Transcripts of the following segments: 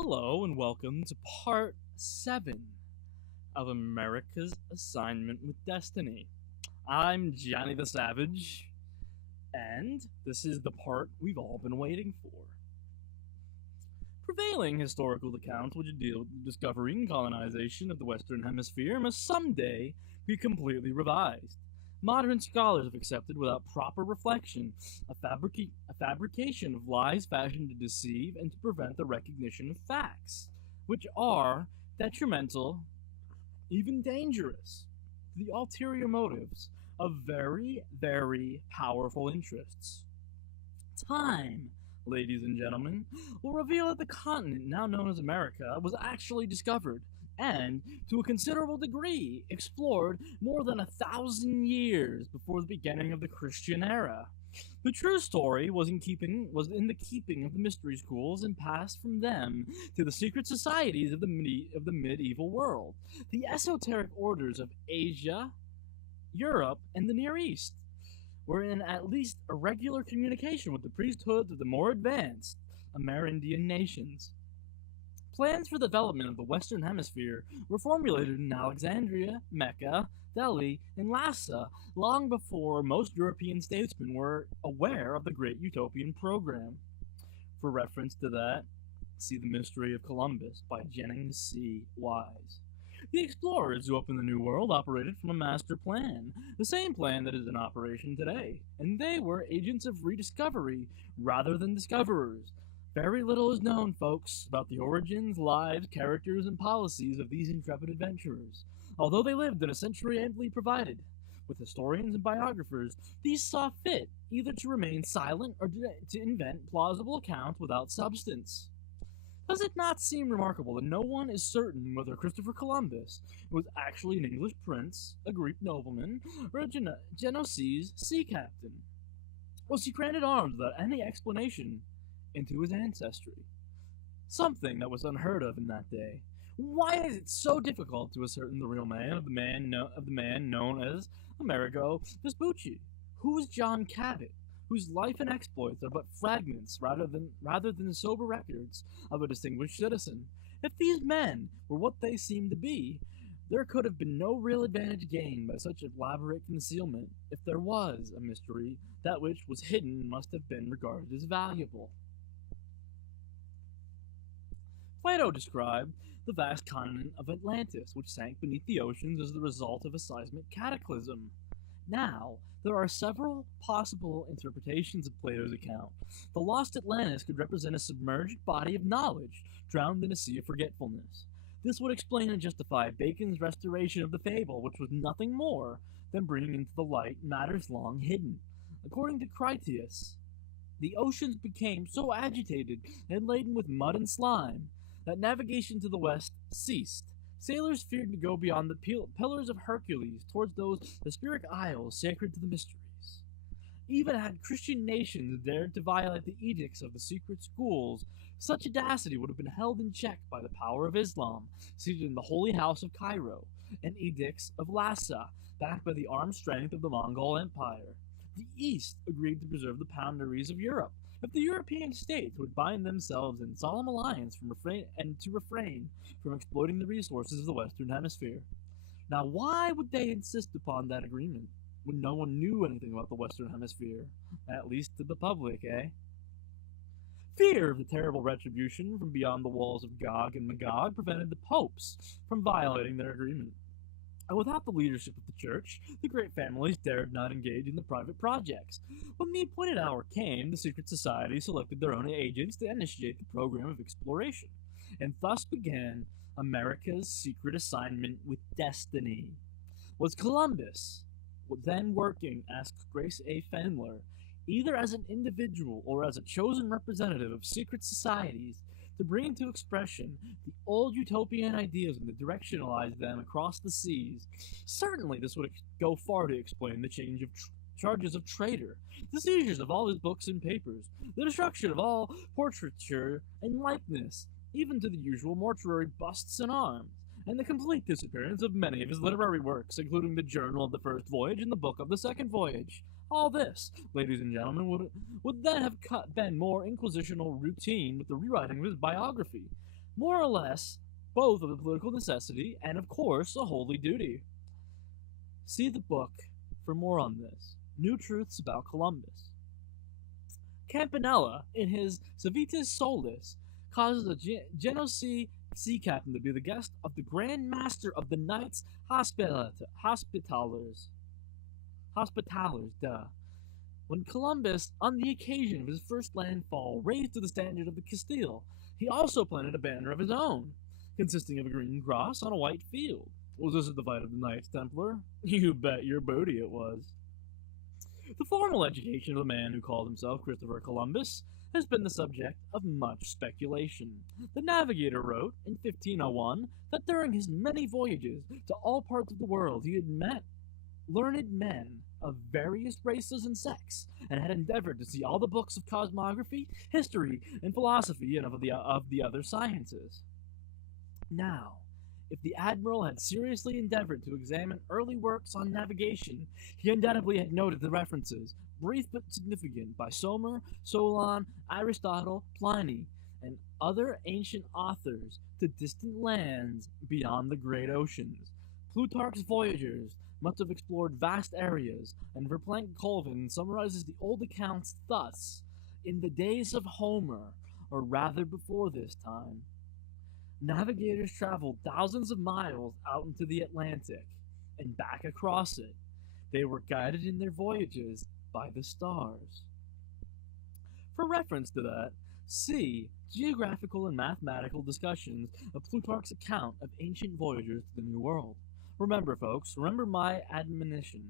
Hello and welcome to part 7 of America's Assignment with Destiny. I'm Johnny the Savage, and this is the part we've all been waiting for. Prevailing historical accounts which deal with the discovery and colonization of the Western Hemisphere must someday be completely revised. Modern scholars have accepted without proper reflection a fabrication of lies fashioned to deceive and to prevent the recognition of facts, which are detrimental, even dangerous, to the ulterior motives of very, very powerful interests. Time, ladies and gentlemen, will reveal that the continent now known as America was actually discovered and, to a considerable degree, explored more than 1,000 years before the beginning of the Christian era. The true story was in the keeping of the mystery schools and passed from them to the secret societies of the medieval world, the esoteric orders of Asia, Europe, and the Near East were in at least a regular communication with the priesthoods of the more advanced Amerindian nations. Plans for the development of the Western Hemisphere were formulated in Alexandria, Mecca, Delhi, and Lhasa long before most European statesmen were aware of the Great Utopian Program. For reference to that, see The Mystery of Columbus by Jennings C. Wise. The explorers who opened the New World operated from a master plan, the same plan that is in operation today, and they were agents of rediscovery rather than discoverers. Very little is known, folks, about the origins, lives, characters, and policies of these intrepid adventurers. Although they lived in a century amply provided with historians and biographers, these saw fit either to remain silent or to invent plausible accounts without substance. Does it not seem remarkable that no one is certain whether Christopher Columbus was actually an English prince, a Greek nobleman, or a Genoese sea captain? Was he granted arms without any explanation into his ancestry? Something that was unheard of in that day. Why is it so difficult to ascertain the real man of the man known as Amerigo Vespucci? Who is John Cabot, whose life and exploits are but fragments rather than sober records of a distinguished citizen? If these men were what they seem to be, there could have been no real advantage gained by such elaborate concealment. If there was a mystery, that which was hidden must have been regarded as valuable. Plato described the vast continent of Atlantis, which sank beneath the oceans as the result of a seismic cataclysm. Now, there are several possible interpretations of Plato's account. The lost Atlantis could represent a submerged body of knowledge, drowned in a sea of forgetfulness. This would explain and justify Bacon's restoration of the fable, which was nothing more than bringing into the light matters long hidden. According to Critias, the oceans became so agitated and laden with mud and slime that navigation to the west ceased. Sailors feared to go beyond the Pillars of Hercules towards those Hesperic isles sacred to the mysteries. Even had Christian nations dared to violate the edicts of the secret schools, such audacity would have been held in check by the power of Islam, seated in the holy house of Cairo, and edicts of Lhasa, backed by the armed strength of the Mongol Empire. The East agreed to preserve the boundaries of Europe, if the European states would bind themselves in solemn alliance to refrain from exploiting the resources of the Western Hemisphere. Now, why would they insist upon that agreement when no one knew anything about the Western Hemisphere, at least to the public, eh? Fear of the terrible retribution from beyond the walls of Gog and Magog prevented the popes from violating their agreement. And without the leadership of the church, the great families dared not engage in the private projects. When the appointed hour came, the secret society selected their own agents to initiate the program of exploration, and thus began America's secret assignment with destiny. Was Columbus then working, asked Grace A. Fendler, either as an individual or as a chosen representative of secret societies, to bring into expression the old utopian ideas and to directionalize them across the seas? Certainly this would go far to explain the change of charges of traitor, the seizures of all his books and papers, the destruction of all portraiture and likeness, even to the usual mortuary busts and arms, and the complete disappearance of many of his literary works, including the Journal of the First Voyage and the Book of the Second Voyage. All this, ladies and gentlemen, would then have been more inquisitional routine with the rewriting of his biography. more or less both of a political necessity and, of course, a holy duty. See the book for more on this. New Truths About Columbus. Campanella, in his Civitas Solis, causes a Genoese sea captain to be the guest of the Grand Master of the Knights Hospitallers. When Columbus, on the occasion of his first landfall, raised to the standard of the Castile, he also planted a banner of his own, consisting of a green cross on a white field. Was this at the fight of the Knights Templar? You bet your booty it was. The formal education of the man who called himself Christopher Columbus has been the subject of much speculation. The navigator wrote in 1501 that during his many voyages to all parts of the world he had met learned men of various races and sects, and had endeavored to see all the books of cosmography, history, and philosophy, and of the other sciences. Now, if the admiral had seriously endeavored to examine early works on navigation, he undoubtedly had noted the references, brief but significant, by Somer, Solon, Aristotle, Pliny, and other ancient authors to distant lands beyond the great oceans. Plutarch's voyagers must have explored vast areas, and Verplanck Colvin summarizes the old accounts thus: in the days of Homer, or rather before this time, navigators traveled thousands of miles out into the Atlantic and back across it. They were guided in their voyages by the stars. For reference to that, see geographical and mathematical discussions of Plutarch's account of ancient voyagers to the New World. Remember, folks, remember my admonition.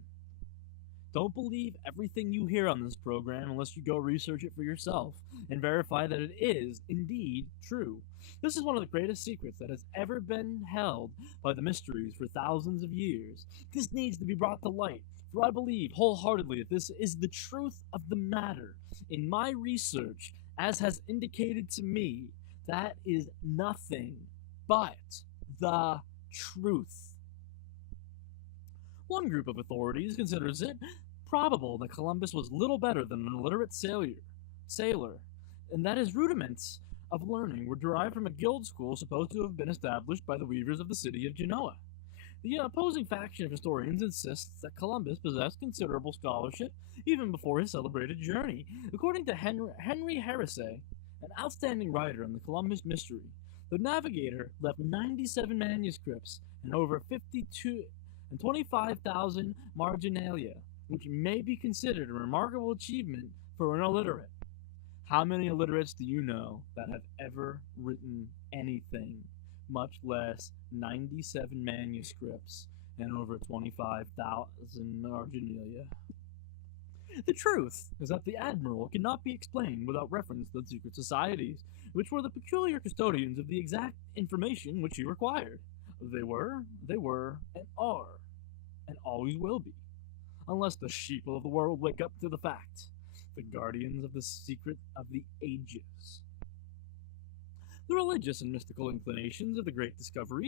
Don't believe everything you hear on this program unless you go research it for yourself and verify that it is indeed true. This is one of the greatest secrets that has ever been held by the mysteries for thousands of years. This needs to be brought to light, for I believe wholeheartedly that this is the truth of the matter. In my research, as has indicated to me, that is nothing but the truth. One group of authorities considers it probable that Columbus was little better than an illiterate sailor, and that his rudiments of learning were derived from a guild school supposed to have been established by the weavers of the city of Genoa. The opposing faction of historians insists that Columbus possessed considerable scholarship even before his celebrated journey. According to Henry Heresy, an outstanding writer on the Columbus mystery, the navigator left 97 manuscripts and over 25,000 marginalia, which may be considered a remarkable achievement for an illiterate. How many illiterates do you know that have ever written anything, much less 97 manuscripts and over 25,000 marginalia? The truth is that the admiral cannot be explained without reference to the secret societies, which were the peculiar custodians of the exact information which he required. They were, and are, and always will be, unless the sheeple of the world wake up to the fact. The guardians of the secret of the ages. The religious and mystical inclinations of the great discoverer.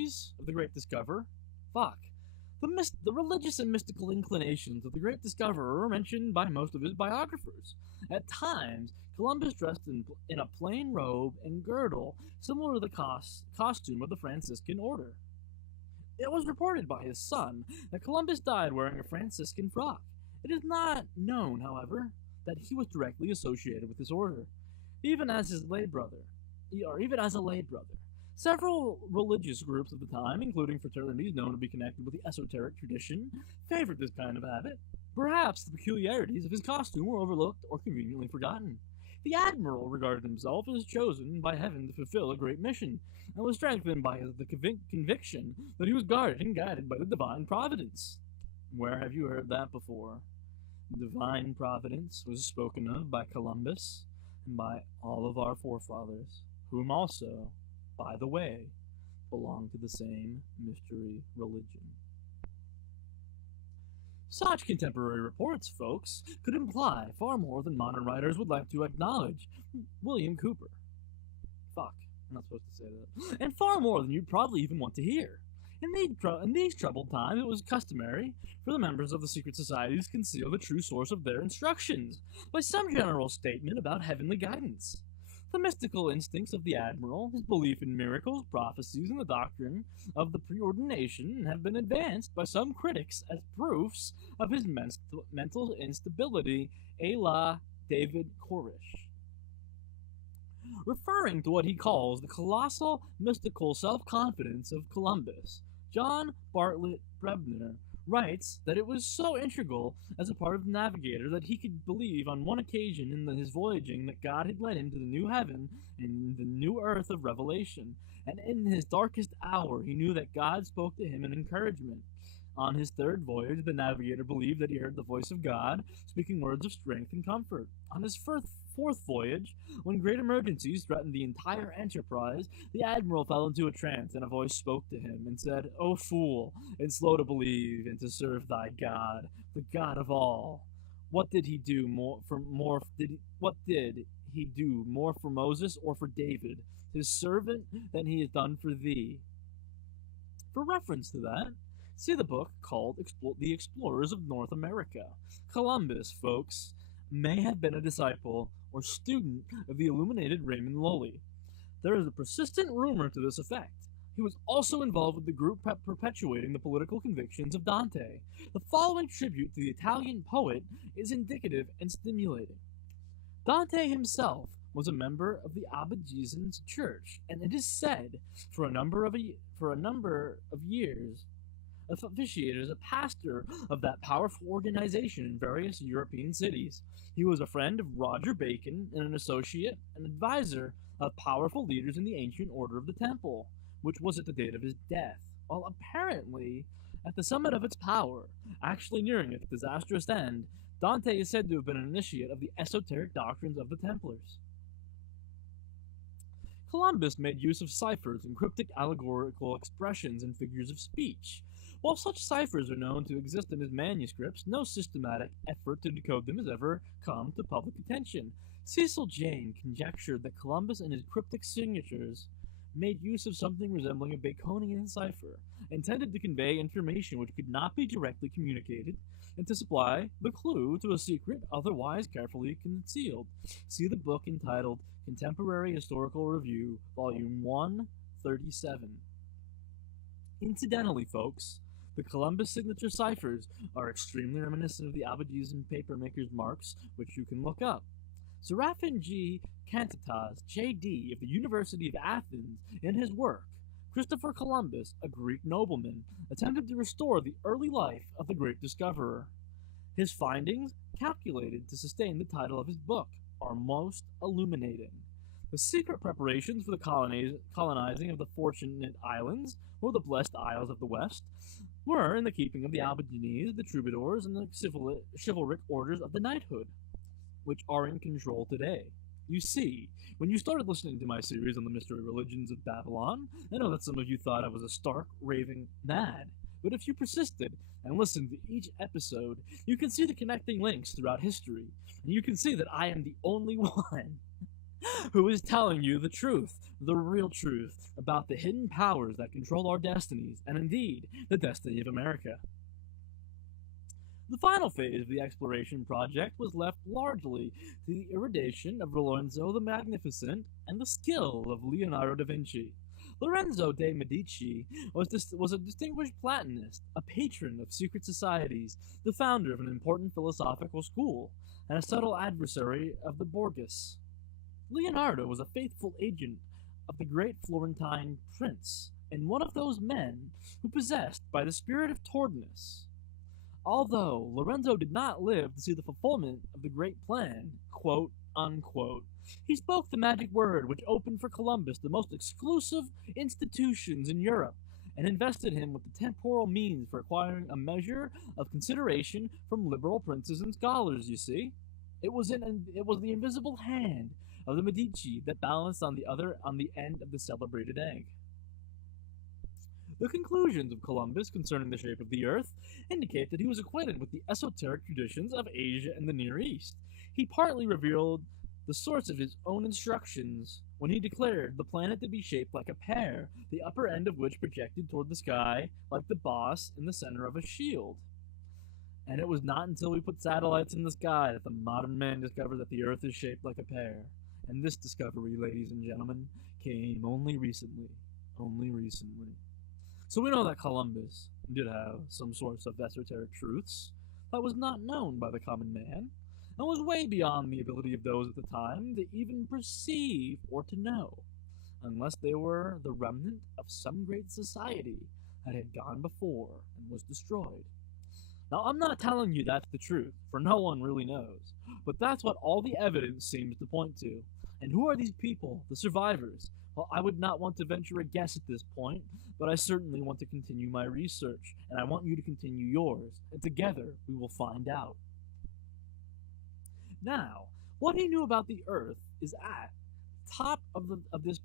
The religious and mystical inclinations of the great discoverer are mentioned by most of his biographers. At times, Columbus dressed in a plain robe and girdle, similar to the costume of the Franciscan order. It was reported by his son that Columbus died wearing a Franciscan frock. It is not known, however, that he was directly associated with this order, even as a lay brother. Several religious groups of the time, including fraternities known to be connected with the esoteric tradition, favored this kind of habit. Perhaps the peculiarities of his costume were overlooked or conveniently forgotten. The admiral regarded himself as chosen by heaven to fulfill a great mission, and was strengthened by the conviction that he was guarded and guided by the divine providence. Where have you heard that before? Divine providence was spoken of by Columbus and by all of our forefathers, whom also, by the way, belong to the same mystery religion. Such contemporary reports, folks, could imply far more than modern writers would like to acknowledge. William Cooper. I'm not supposed to say that. And far more than you'd probably even want to hear. In these troubled times, it was customary for the members of the secret societies to conceal the true source of their instructions by some general statement about heavenly guidance. The mystical instincts of the admiral, his belief in miracles, prophecies, and the doctrine of the preordination have been advanced by some critics as proofs of his mental instability, a la David Koresh. Referring to what he calls the colossal mystical self-confidence of Columbus, John Bartlett Brebner writes that it was so integral as a part of the navigator that he could believe on one occasion in his voyaging that God had led him to the new heaven and the new earth of revelation, and in his darkest hour he knew that God spoke to him in encouragement. On his third voyage, the navigator believed that he heard the voice of God, speaking words of strength and comfort. On his fourth voyage, when great emergencies threatened the entire enterprise, the admiral fell into a trance, and a voice spoke to him and said, "O fool, and slow to believe and to serve thy God, the God of all. What did he do more for Moses or for David, his servant, than he has done for thee?" For reference to that, see the book called The Explorers of North America. Columbus, folks, may have been a disciple or student of the illuminated Raymond Lully. There is a persistent rumor to this effect. He was also involved with the group perpetuating the political convictions of Dante. The following tribute to the Italian poet is indicative and stimulating. Dante himself was a member of the Albigensian Church, and it is said for a number of years officiated as a pastor of that powerful organization in various European cities. He was a friend of Roger Bacon and an associate and advisor of powerful leaders in the ancient Order of the Temple, which was at the date of his death, while apparently at the summit of its power, actually nearing its disastrous end. Dante is said to have been an initiate of the esoteric doctrines of the Templars. Columbus made use of ciphers and cryptic allegorical expressions and figures of speech. While such ciphers are known to exist in his manuscripts, no systematic effort to decode them has ever come to public attention. Cecil Jane conjectured that Columbus and his cryptic signatures made use of something resembling a Baconian cipher, intended to convey information which could not be directly communicated, and to supply the clue to a secret otherwise carefully concealed. See the book entitled Contemporary Historical Review, Volume 137. Incidentally, folks, the Columbus signature ciphers are extremely reminiscent of the Albigensian papermaker's marks, which you can look up. Seraphin G. Kantatas, J.D. of the University of Athens, in his work, Christopher Columbus, a Greek nobleman, attempted to restore the early life of the great discoverer. His findings, calculated to sustain the title of his book, are most illuminating. The secret preparations for the colonizing of the Fortunate Islands, or the Blessed Isles of the West, were in the keeping of the Albigenses, the Troubadours, and the chivalric orders of the knighthood, which are in control today. You see, when you started listening to my series on the mystery religions of Babylon, I know that some of you thought I was a stark, raving mad, but if you persisted and listened to each episode, you can see the connecting links throughout history, and you can see that I am the only one who is telling you the truth, the real truth, about the hidden powers that control our destinies, and indeed, the destiny of America. The final phase of the exploration project was left largely to the erudition of Lorenzo the Magnificent and the skill of Leonardo da Vinci. Lorenzo de' Medici was a distinguished Platonist, a patron of secret societies, the founder of an important philosophical school, and a subtle adversary of the Borgias. Leonardo was a faithful agent of the great Florentine prince, and one of those men who possessed by the spirit of towardness. Although Lorenzo did not live to see the fulfillment of the great plan, quote, unquote, he spoke the magic word which opened for Columbus the most exclusive institutions in Europe, and invested him with the temporal means for acquiring a measure of consideration from liberal princes and scholars, you see. It was the invisible hand of the Medici that balanced on the end of the celebrated egg. The conclusions of Columbus concerning the shape of the earth indicate that he was acquainted with the esoteric traditions of Asia and the Near East. He partly revealed the source of his own instructions when he declared the planet to be shaped like a pear, the upper end of which projected toward the sky like the boss in the center of a shield. And it was not until we put satellites in the sky that the modern man discovered that the earth is shaped like a pear. And this discovery, ladies and gentlemen, came only recently. Only recently. So we know that Columbus did have some sorts of esoteric truths that was not known by the common man, and was way beyond the ability of those at the time to even perceive or to know, unless they were the remnant of some great society that had gone before and was destroyed. Now, I'm not telling you that's the truth, for no one really knows, but that's what all the evidence seems to point to. And who are these people, the survivors? Well, I would not want to venture a guess at this point, but I certainly want to continue my research, and I want you to continue yours, and together we will find out. Now, what he knew about the Earth is at the top of this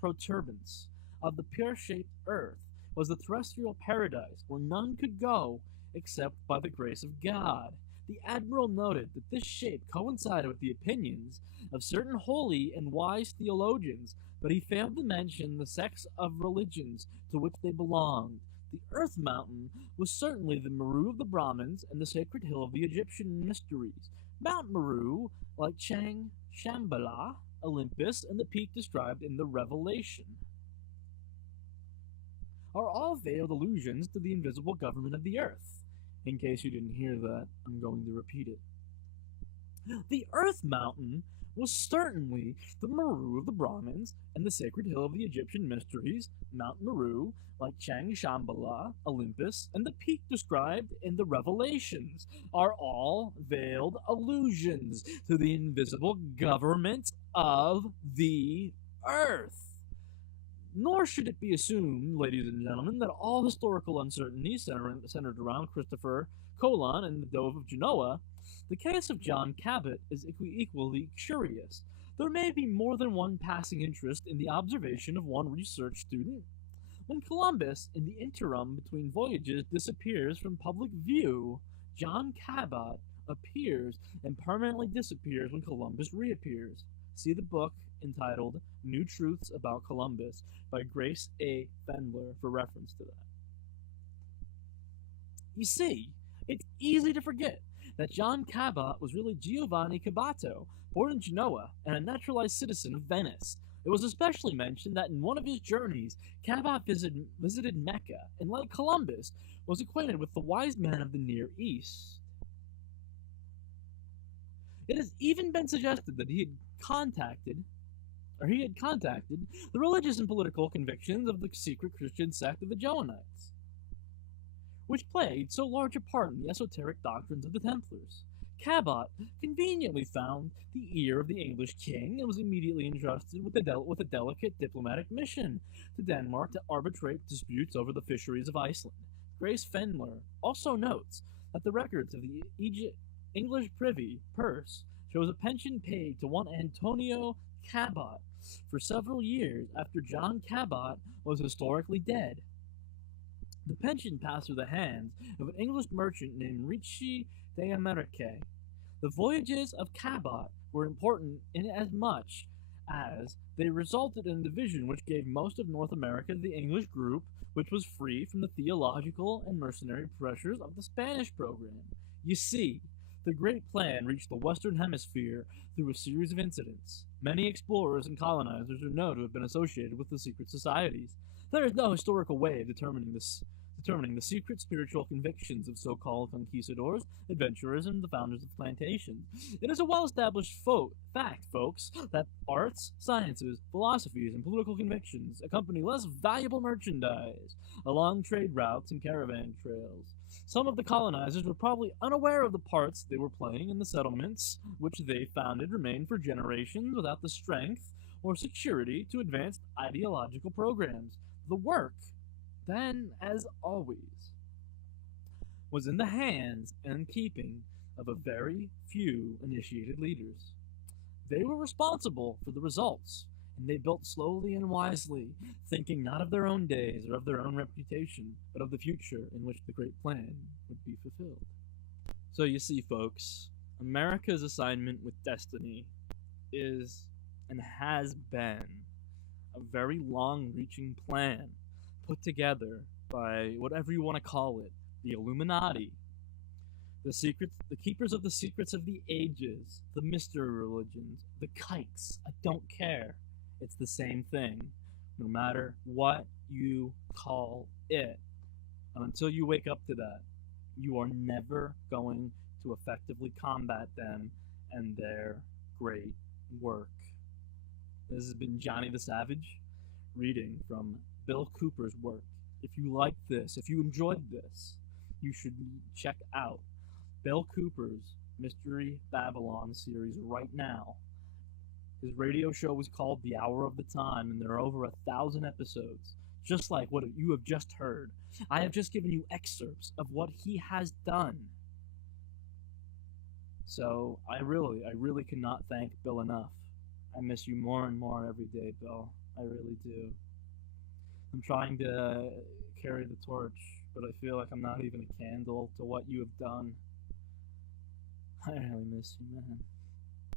protuberance of the pear-shaped Earth was the terrestrial paradise where none could go except by the grace of God. The admiral noted that this shape coincided with the opinions of certain holy and wise theologians, but he failed to mention the sects of religions to which they belonged. The Earth Mountain was certainly the Meru of the Brahmins and the sacred hill of the Egyptian mysteries. Mount Meru, like Chang, Shambhala, Olympus, and the peak described in the Revelation, are all veiled allusions to the invisible government of the earth. In case you didn't hear that, I'm going to repeat it. The Earth Mountain was certainly the Meru of the Brahmins and the sacred hill of the Egyptian mysteries. Mount Meru, like Chang Shambhala, Olympus, and the peak described in the Revelations, are all veiled allusions to the invisible government of the earth. Nor should it be assumed, ladies and gentlemen, that all historical uncertainty centered around Christopher Colon and the Dove of Genoa. The case of John Cabot is equally curious. There may be more than one passing interest in the observation of one research student. When Columbus, in the interim between voyages, disappears from public view, John Cabot appears and permanently disappears when Columbus reappears. See the book entitled New Truths About Columbus by Grace A. Fendler for reference to that. You see, it's easy to forget that John Cabot was really Giovanni Caboto, born in Genoa and a naturalized citizen of Venice. It was especially mentioned that in one of his journeys, Cabot visited Mecca, and like Columbus, was acquainted with the wise men of the Near East. It has even been suggested that he had contacted the religious and political convictions of the secret Christian sect of the Johannites, which played so large a part in the esoteric doctrines of the Templars. Cabot conveniently found the ear of the English king and was immediately entrusted with a delicate diplomatic mission to Denmark to arbitrate disputes over the fisheries of Iceland. Grace Fendler also notes that the records of the English privy purse shows a pension paid to one Antonio Cabot for several years after John Cabot was historically dead. The pension passed through the hands of an English merchant named Ricci de Amerique. The voyages of Cabot were important inasmuch as they resulted in a division which gave most of North America to the English group, which was free from the theological and mercenary pressures of the Spanish program. You see, the Great Plan reached the Western Hemisphere through a series of incidents. Many explorers and colonizers are known to have been associated with the secret societies. There is no historical way of determining the secret spiritual convictions of so-called conquistadors, adventurers, and the founders of plantations. It is a well-established fact, folks, that arts, sciences, philosophies, and political convictions accompany less valuable merchandise along trade routes and caravan trails. Some of the colonizers were probably unaware of the parts they were playing in the settlements which they founded remained for generations without the strength or security to advance ideological programs. The work, then, as always, was in the hands and keeping of a very few initiated leaders. They were responsible for the results, and they built slowly and wisely, thinking not of their own days or of their own reputation, but of the future in which the great plan would be fulfilled. So you see, folks, America's assignment with destiny is and has been a very long-reaching plan put together by whatever you want to call it, the Illuminati, The keepers of the secrets of the ages, the mystery religions, the kikes. I don't care. It's the same thing, no matter what you call it. And until you wake up to that, you are never going to effectively combat them and their great work. This has been Johnny the Savage, reading from Bill Cooper's work. If you like this, if you enjoyed this, you should check out Bill Cooper's Mystery Babylon series right now. His radio show is called The Hour of the Time, and there are over 1,000 episodes, just like what you have just heard. I have just given you excerpts of what he has done. So I really cannot thank Bill enough. I miss you more and more every day, Bill. I really do. I'm trying to carry the torch, but I feel like I'm not even a candle to what you have done. I really miss you, man.